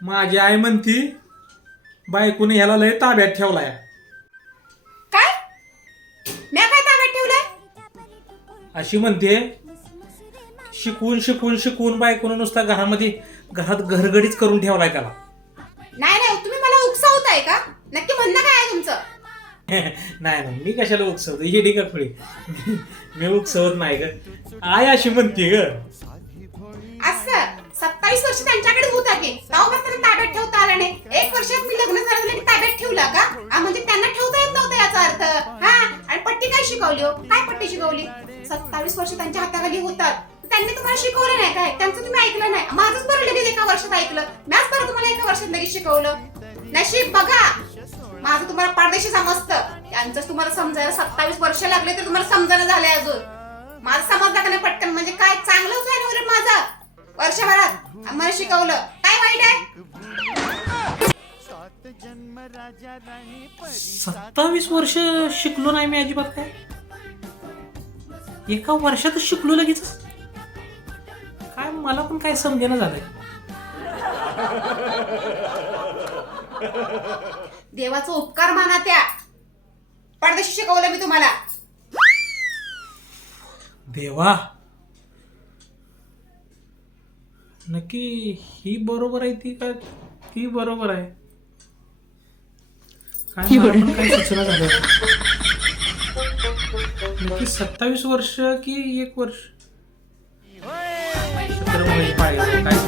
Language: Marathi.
माझी आई म्हणती बायकोने ह्याला लय ताब्यात ठेवलाय. काय? मी काय ताब्यात ठेवलंय? अशी म्हणते शिकवून शिकवून शिकवून बायकोनं नुसता घरामध्ये घरात घरगडीच करून ठेवलाय त्याला. नाही नाही तुम्ही मला उकसावताय का? नक्की म्हणणं काय आहे तुमचं? नाही नाही मी कशाला उकसवतो? ही का खुळी मी उकसवत नाही ग. आय अशी म्हणते ग. असं सत्तावीस वर्ष त्यांच्याकडे होता की शिकवली हो? काय पट्टी शिकवली? सत्तावीस वर्ष त्यांच्या हाताखाली होतात. त्यांनी तुम्हाला शिकवलं नाही काय? त्यांचं तुम्ही ऐकलं नाही. माझंच बरं लगेच एका वर्षात ऐकलं. मॅच बरं तुम्हाला एका वर्षात लगेच शिकवलं. नशीब बघा. माझं तुम्हाला परदेशी समजतं. त्यांचं तुम्हाला समजायला सत्तावीस वर्ष लागले तर तुम्हाला समजायला झालंय अजून. माझं समजलं का नाही पटकन. म्हणजे काय? चांगलंच आहे ना उलट माझं. वर्षभरात. मला शिकवलं. काय वाईट आहे? सत्तावीस वर्ष शिकलो नाही मी अजिबात काय? एका वर्षातच शिकलो लगेच काय मला पण काय समजेना झालंय? देवाचा उपकार माना त्या. परदेशी शिकवलं मी तुम्हाला. देवा. नक्की ही बरोबर आहे ती का? ती बरोबर आहे. काय मला पण सूचना झालं नक्की सत्तावीस वर्ष की एक वर्ष? सत्र पाहिजे काय